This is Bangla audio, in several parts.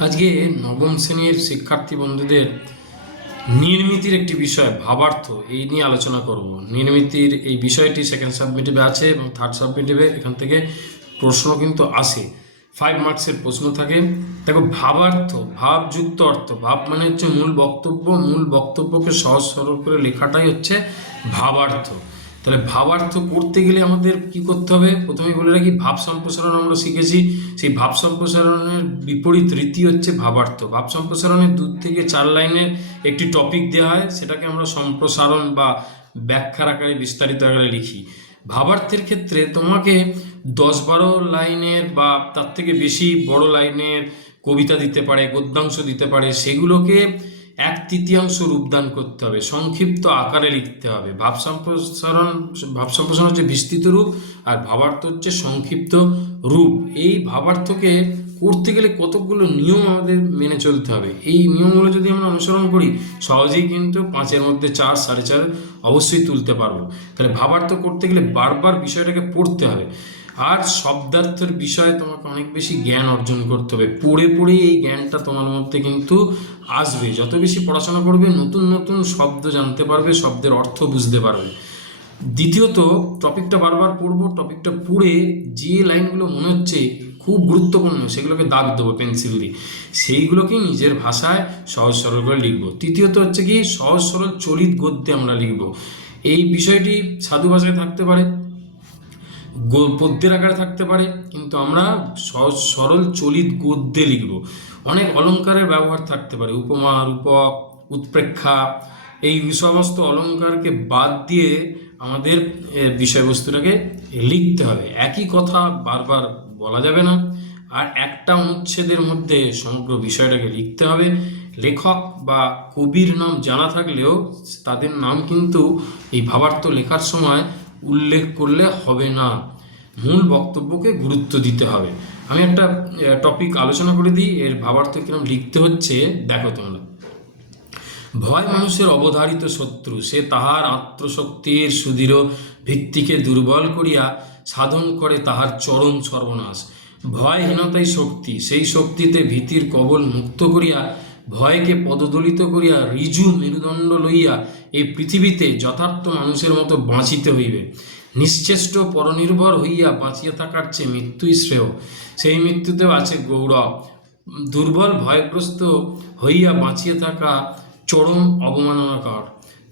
আজকে নবম শ্রেণির শিক্ষার্থী বন্ধুদের নির্মিতির একটি বিষয়, ভাবার্থ, এই নিয়ে আলোচনা করব। নির্মিতির এই বিষয়টি সেকেন্ড সাবমিটিভে আছে এবং থার্ড সাবমিটিভে এখান থেকে প্রশ্ন কিন্তু আসে। ফাইভ মার্কসের প্রশ্ন থাকে। দেখো, ভাবার্থ, ভাবযুক্ত অর্থ, ভাব মানে হচ্ছে মূল বক্তব্য, মূল বক্তব্যকে সহজ সরল করে লেখাটাই হচ্ছে ভাবার্থ। তাহলে ভাবার্থ করতে গেলে আমাদের কি করতে হবে? প্রথমে বলে রাখি, ভাব সম্প্রসারণ আমরা শিখেছি। সেই ভাব সম্প্রসারণের বিপরীত রীতি হচ্ছে ভাবার্থ। ভাব সম্প্রসারণের দু থেকে চার লাইনের একটি টপিক দেওয়া হয়, সেটাকে আমরা সম্প্রসারণ বা ব্যাখ্যার আকারে বিস্তারিত আকারে লিখি। ভাবার্থের ক্ষেত্রে তোমাকে দশ বারো লাইনের বা তার থেকে বেশি বড় লাইনের কবিতা দিতে পারে, গদ্যাংশ দিতে পারে, সেগুলোকে এক তৃতীয়াংশ রূপদান করতে হবে, সংক্ষিপ্ত আকারে লিখতে হবে। ভাব সম্প্রসারণ ভাব সম্প্রসারণ হচ্ছে বিস্তৃত রূপ আর ভাবার্থ হচ্ছে সংক্ষিপ্ত রূপ। এই ভাবার্থকে করতে গেলে কতগুলো নিয়ম আমাদের মেনে চলতে হবে। এই নিয়মগুলো যদি আমরা অনুসরণ করি, সহজেই কিন্তু পাঁচের মধ্যে চার, সাড়ে চার অবশ্যই তুলতে পারব। তাহলে ভাবার্থ করতে গেলে বারবার বিষয়টাকে পড়তে হবে। আর শব্দার্থের বিষয়ে তোমাকে অনেক বেশি জ্ঞান অর্জন করতে হবে। পড়ে পড়ে এই জ্ঞানটা তোমার মধ্যে কিন্তু আসবে। যত বেশি পড়াশোনা করবে, নতুন নতুন শব্দ জানতে পারবে, শব্দের অর্থ বুঝতে পারবে। দ্বিতীয়ত, টপিকটা বারবার পড়ব, টপিকটা পড়ে যে লাইনগুলো মনে হচ্ছে খুব গুরুত্বপূর্ণ, সেগুলোকে দাগ দেবো পেন্সিল দিয়ে। সেইগুলোকেই নিজের ভাষায় সহজ সরল করে লিখব। তৃতীয়ত হচ্ছে কি, সহজ সরল চলিত গদ্যে আমরা লিখব। এই বিষয়টি সাধু ভাষায় থাকতে পারে পদ্যের আকারে থাকতে পারে, কিন্তু আমরা সহজ, সরল, চলিত গদ্যে লিখব। অনেক অলংকারের ব্যবহার থাকতে পারে, উপমা, রূপক, উৎপ্রেক্ষা, এই সমস্ত অলংকারকে বাদ দিয়ে আমাদের বিষয়বস্তুটাকে লিখতে হবে। একই কথা বারবার বলা যাবে না, আর একটা অনুচ্ছেদের মধ্যে সমগ্র বিষয়টাকে লিখতে হবে। লেখক বা কবির নাম জানা থাকলেও তাদের নাম কিন্তু এই ভাবার্থ লেখার সময় উল্লেখ করলে হবে না। মূল বক্তব্যকে গুরুত্ব দিতে হবে। আমি একটা টপিক আলোচনা করে দিই। এর ভাবার্থ কিরম লিখতে হচ্ছে, দেখো তোমরা। ভয় মানুষের অবধারিত শত্রু, সে তাহার আত্মশক্তির সুদৃঢ় ভিত্তিকে দুর্বল করিয়া সাধন করে তাহার চরম সর্বনাশ। ভয়হীনতাই শক্তি, সেই শক্তিতে ভীতির কবল মুক্ত করিয়া ভয়কে পদদলিত করিয়া ঋজু মেরুদণ্ড লইয়া এই পৃথিবীতে যথার্থ মানুষের মতো বাঁচিতে হইবে। নিশ্চেষ্ট পরনির্ভর হইয়া বাঁচিয়া থাকার চেয়ে মৃত্যুই শ্রেয়। সেই মৃত্যুতেও আছে গৌরব। দুর্বল, ভয়গ্রস্ত হইয়া বাঁচিয়ে থাকা চরম অবমাননাকর।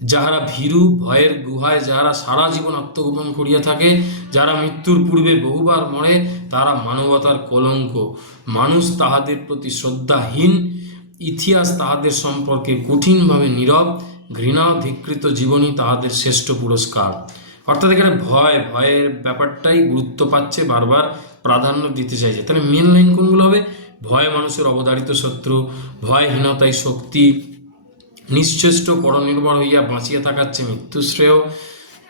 যাহারা ভীরু, ভয়ের গুহায়, যাহারা সারা জীবন আত্মগোপন করিয়া থাকে, যারা মৃত্যুর পূর্বে বহুবার মরে, তারা মানবতার কলঙ্ক। মানুষ তাহাদের প্রতি শ্রদ্ধাহীন ইতিহাস তাহাদের সম্পর্কে কঠিনভাবে নীরব ঘৃণা ধিকৃত জীবনী তাহাদের শ্রেষ্ঠ পুরস্কার। অর্থাৎ এখানে ভয়, ভয়ের ব্যাপারটাই গুরুত্ব পাচ্ছে, বারবার প্রাধান্য দিতে চাইছে। তাহলে মেন লাইন কোনগুলো হবে? ভয় মানুষের অবধারিত শত্রু ভয়হীনতাই শক্তি, নিশ্চেষ্ট পরনির্ভর হইয়া বাঁচিয়া থাকাচ্ছে মৃত্যু শ্রেয়।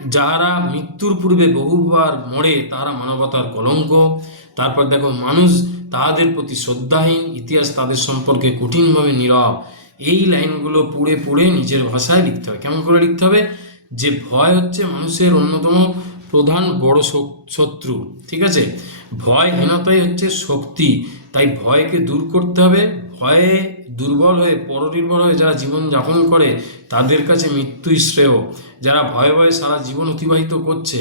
যাহারা মৃত্যুর পূর্বে বহুবার মরে, তাহারা মানবতার কলঙ্ক। তারপর দেখো, মানুষ তাহাদের প্রতি শ্রদ্ধাহীন, ইতিহাস তাদের সম্পর্কে কঠিনভাবে নীরব। এই লাইনগুলো পড়ে পড়ে নিজের ভাষায় লিখতে হবে কেমন করে লিখতে হবে? যে ভয় হচ্ছে মানুষের অন্যতম প্রধান বড় শত্রু, ঠিক আছে? ভয় ভয়হীনতাই হচ্ছে শক্তি। তাই ভয়কে দূর করতে হবে। ভয়ে দুর্বল হয়ে পরনির্ভর হয়ে যারা জীবন যাপন করে, তাদের কাছে মৃত্যুই শ্রেয়। যারা ভয়ে ভয়ে সারা জীবন অতিবাহিত করছে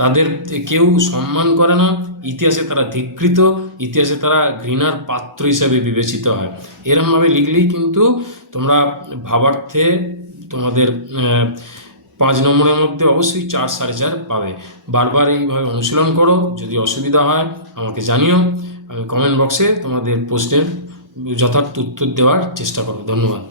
তাদের কেউ সম্মান করে না। ইতিহাসে তারা ধিকৃত, ইতিহাসে তারা ঘৃণার পাত্র হিসাবে বিবেচিত হয়। এরমভাবে লিখলেই কিন্তু তোমরা ভাবার্থে তোমাদের পাঁচ নম্বরের মধ্যে অবশ্যই চার সাড়ে চার পাবে। বারবার এইভাবে অনুশীলন করো, যদি অসুবিধা হয় আমাকে জানিও। কমেন্ট বক্সে তোমাদের প্রশ্নের যথার্থ উত্তর দেওয়ার চেষ্টা করো ধন্যবাদ।